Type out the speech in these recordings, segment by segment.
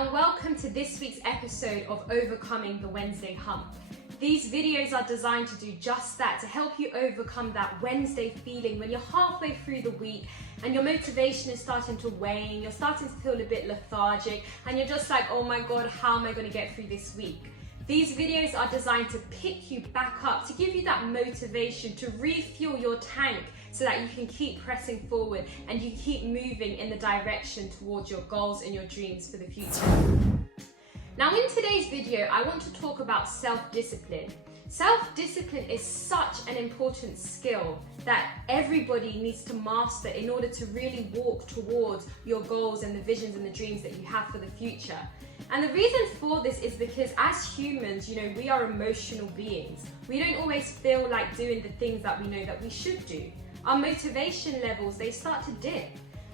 and welcome to this week's episode of Overcoming the Wednesday Hump. These videos are designed to do just that, to help you overcome that Wednesday feeling when you're halfway through the week and your motivation is starting to wane, you're starting to feel a bit lethargic, and you're just like, oh my God, how am I going to get through this week? These videos are designed to pick you back up, to give you that motivation, to refuel your tank so that you can keep pressing forward and you keep moving in the direction towards your goals and your dreams for the future. Now in today's video, I want to talk about self-discipline. Self-discipline is such an important skill that everybody needs to master in order to really walk towards your goals and the visions and the dreams that you have for the future. And the reason for this is because as humans, we are emotional beings. We don't always feel like doing the things that we know that we should do. Our motivation levels, they start to dip.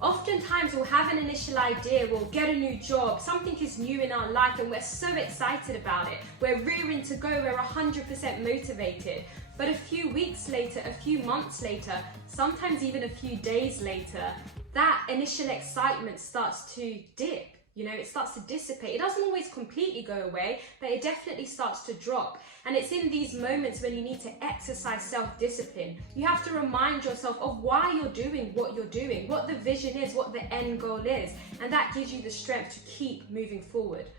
Oftentimes we'll have an initial idea, we'll get a new job, something is new in our life and we're so excited about it. We're rearing to go, we're 100% motivated. But a few weeks later, a few months later, sometimes even a few days later, that initial excitement starts to dip. It starts to dissipate. It doesn't always completely go away, but it definitely starts to drop. And it's in these moments when you need to exercise self-discipline. You have to remind yourself of why you're doing what you're doing, what the vision is, what the end goal is. And that gives you the strength to keep moving forward.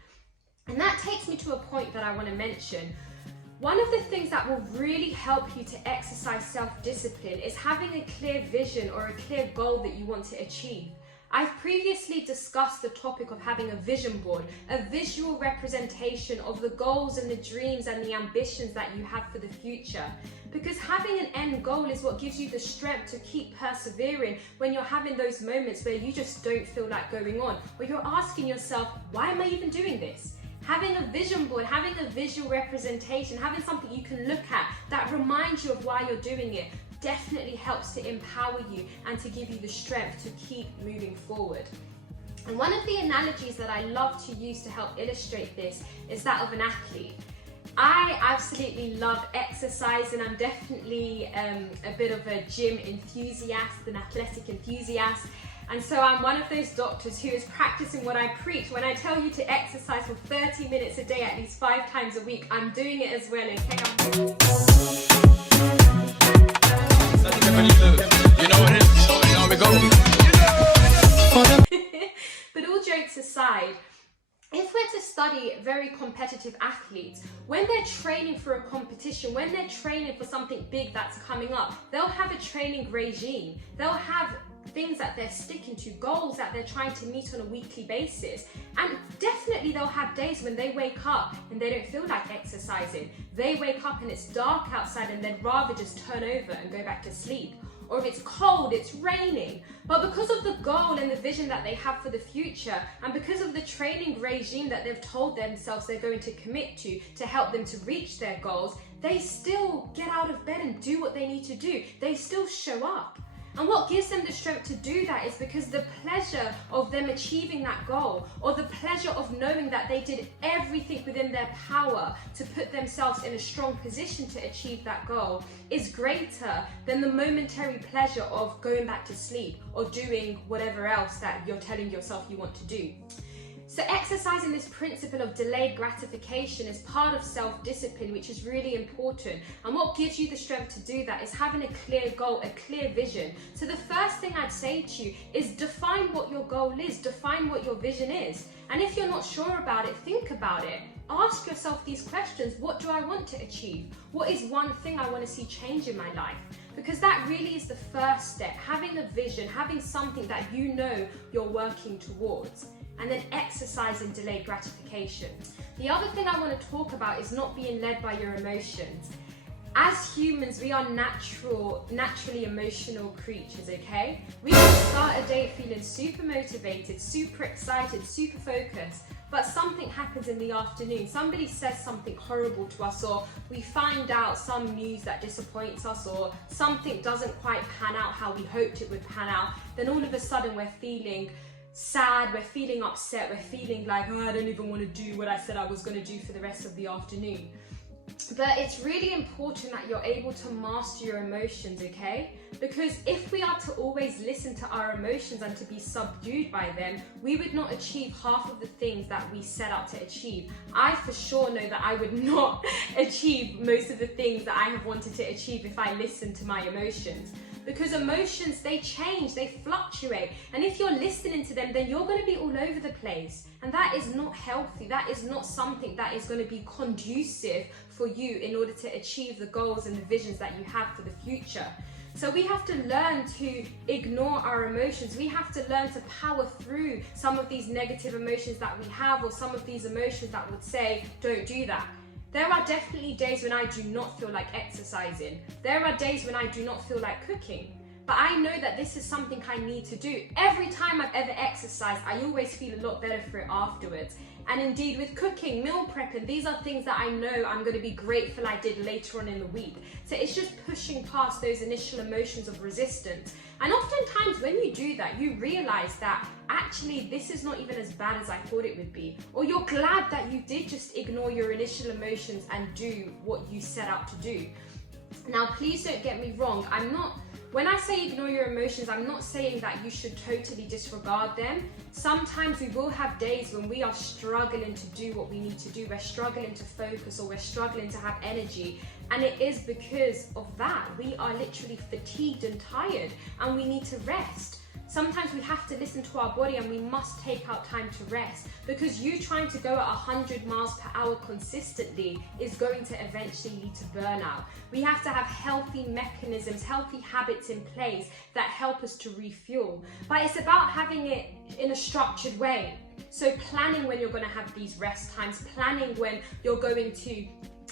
And that takes me to a point that I want to mention. One of the things that will really help you to exercise self-discipline is having a clear vision or a clear goal that you want to achieve. I've previously discussed the topic of having a vision board, a visual representation of the goals and the dreams and the ambitions that you have for the future. Because having an end goal is what gives you the strength to keep persevering when you're having those moments where you just don't feel like going on, where you're asking yourself, why am I even doing this? Having a vision board, having a visual representation, having something you can look at that reminds you of why you're doing it, definitely helps to empower you and to give you the strength to keep moving forward. And one of the analogies that I love to use to help illustrate this is that of an athlete. I absolutely love exercise and I'm definitely a bit of a gym enthusiast, an athletic enthusiast. And so I'm one of those doctors who is practicing what I preach. When I tell you to exercise for 30 minutes a day, at least 5 times a week, I'm doing it as well, okay? But all jokes aside, if we're to study very competitive athletes, when they're training for a competition, when they're training for something big that's coming up, they'll have a training regime. They'll have things that they're sticking to, goals that they're trying to meet on a weekly basis. And definitely they'll have days when they wake up and they don't feel like exercising. They wake up and it's dark outside and they'd rather just turn over and go back to sleep. Or if it's cold, it's raining. But because of the goal and the vision that they have for the future, and because of the training regime that they've told themselves they're going to commit to help them to reach their goals, they still get out of bed and do what they need to do. They still show up. And what gives them the strength to do that is because the pleasure of them achieving that goal, or the pleasure of knowing that they did everything within their power to put themselves in a strong position to achieve that goal, is greater than the momentary pleasure of going back to sleep or doing whatever else that you're telling yourself you want to do. So exercising this principle of delayed gratification is part of self-discipline, which is really important. And what gives you the strength to do that is having a clear goal, a clear vision. So the first thing I'd say to you is define what your goal is, define what your vision is. And if you're not sure about it, think about it. Ask yourself these questions. What do I want to achieve? What is one thing I want to see change in my life? Because that really is the first step, having a vision, having something that you know you're working towards. And then exercising delayed gratification. The other thing I want to talk about is not being led by your emotions. As humans, we are naturally emotional creatures, okay? We can start a day feeling super motivated, super excited, super focused, but something happens in the afternoon. Somebody says something horrible to us, or we find out some news that disappoints us, or something doesn't quite pan out how we hoped it would pan out. Then all of a sudden we're feeling sad, we're feeling upset, we're feeling like, oh, I don't even want to do what I said I was going to do for the rest of the afternoon. But it's really important that you're able to master your emotions, okay? Because if we are to always listen to our emotions and to be subdued by them, we would not achieve half of the things that we set out to achieve. I for sure know that I would not achieve most of the things that I have wanted to achieve if I listened to my emotions. Because emotions, they change, they fluctuate. And if you're listening to them, then you're going to be all over the place. And that is not healthy. That is not something that is going to be conducive for you in order to achieve the goals and the visions that you have for the future. So we have to learn to ignore our emotions. We have to learn to power through some of these negative emotions that we have, or some of these emotions that would say, don't do that. There are definitely days when I do not feel like exercising. There are days when I do not feel like cooking. But I know that this is something I need to do. Every time I've ever exercised, I always feel a lot better for it afterwards. And indeed, with cooking, meal prepping, these are things that I know I'm going to be grateful I did later on in the week. So it's just pushing past those initial emotions of resistance. And oftentimes when you do that, you realize that actually this is not even as bad as I thought it would be. Or you're glad that you did just ignore your initial emotions and do what you set out to do. Now, please don't get me wrong. When I say ignore your emotions, I'm not saying that you should totally disregard them. Sometimes we will have days when we are struggling to do what we need to do. We're struggling to focus, or we're struggling to have energy. And it is because of that. We are literally fatigued and tired, and we need to rest. Sometimes we have to listen to our body, and we must take out time to rest, because you trying to go at 100 miles per hour consistently is going to eventually lead to burnout. We have to have healthy mechanisms, healthy habits in place that help us to refuel. But it's about having it in a structured way. So planning when you're going to have these rest times, planning when you're going to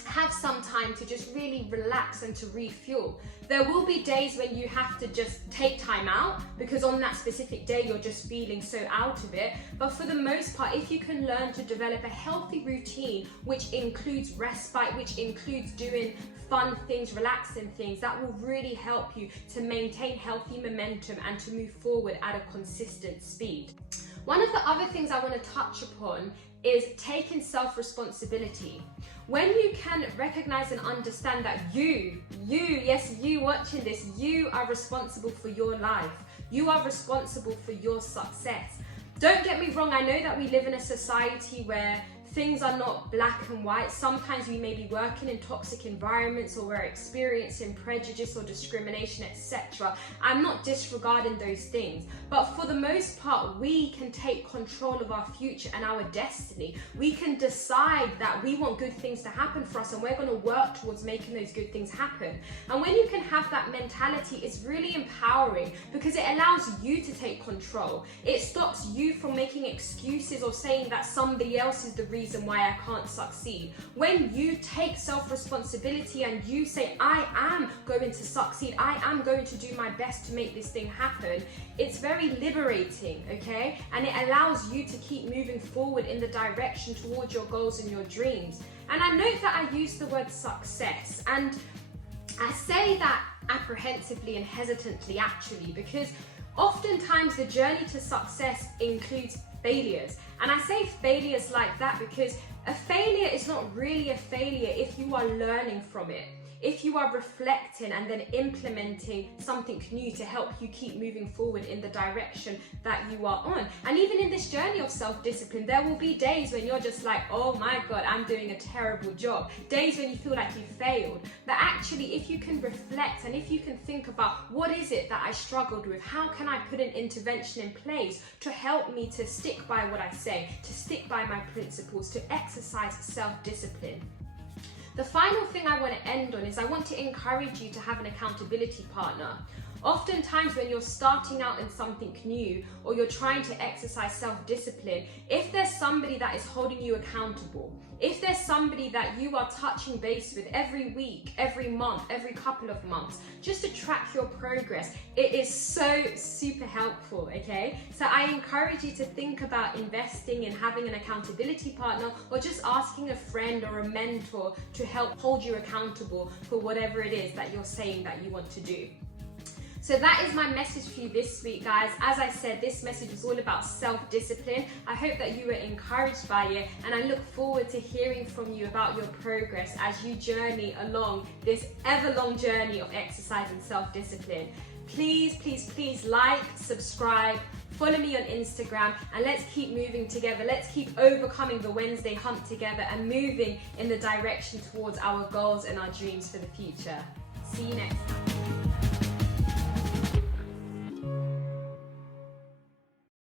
have some time to just really relax and to refuel. There will be days when you have to just take time out, because on that specific day you're just feeling so out of it. But for the most part, if you can learn to develop a healthy routine, which includes respite, which includes doing fun things, relaxing things, that will really help you to maintain healthy momentum and to move forward at a consistent speed. One of the other things I want to touch upon is taking self-responsibility. When you can recognize and understand that yes, you watching this, you are responsible for your life. You are responsible for your success. Don't get me wrong, I know that we live in a society where things are not black and white. Sometimes we may be working in toxic environments, or we're experiencing prejudice or discrimination, etc. I'm not disregarding those things, but for the most part, we can take control of our future and our destiny. We can decide that we want good things to happen for us, and we're going to work towards making those good things happen. And when you can have that mentality, it's really empowering, because it allows you to take control. It stops you from making excuses or saying that somebody else is the reason why I can't succeed. When you take self-responsibility and you say, I am going to succeed, I am going to do my best to make this thing happen, it's very liberating, okay? And it allows you to keep moving forward in the direction towards your goals and your dreams. And I note that I use the word success, and I say that apprehensively and hesitantly actually, because oftentimes the journey to success includes failures. And I say failures like that because a failure is not really a failure if you are learning from it, if you are reflecting and then implementing something new to help you keep moving forward in the direction that you are on. And even in this journey of self-discipline, there will be days when you're just like, oh my God, I'm doing a terrible job. Days when you feel like you failed. But actually, if you can reflect and if you can think about what is it that I struggled with, how can I put an intervention in place to help me to stick by what I say, to stick by my principles, to exercise self-discipline. The final thing I want to end on is I want to encourage you to have an accountability partner. Oftentimes when you're starting out in something new, or you're trying to exercise self-discipline, if there's somebody that is holding you accountable, if there's somebody that you are touching base with every week, every month, every couple of months, just to track your progress, it is so super helpful, okay? So I encourage you to think about investing in having an accountability partner, or just asking a friend or a mentor to help hold you accountable for whatever it is that you're saying that you want to do. So that is my message for you this week, guys. As I said, this message is all about self-discipline. I hope that you were encouraged by it, and I look forward to hearing from you about your progress as you journey along this ever-long journey of exercise and self-discipline. Please, please, please like, subscribe, follow me on Instagram, and let's keep moving together. Let's keep overcoming the Wednesday hump together and moving in the direction towards our goals and our dreams for the future. See you next time.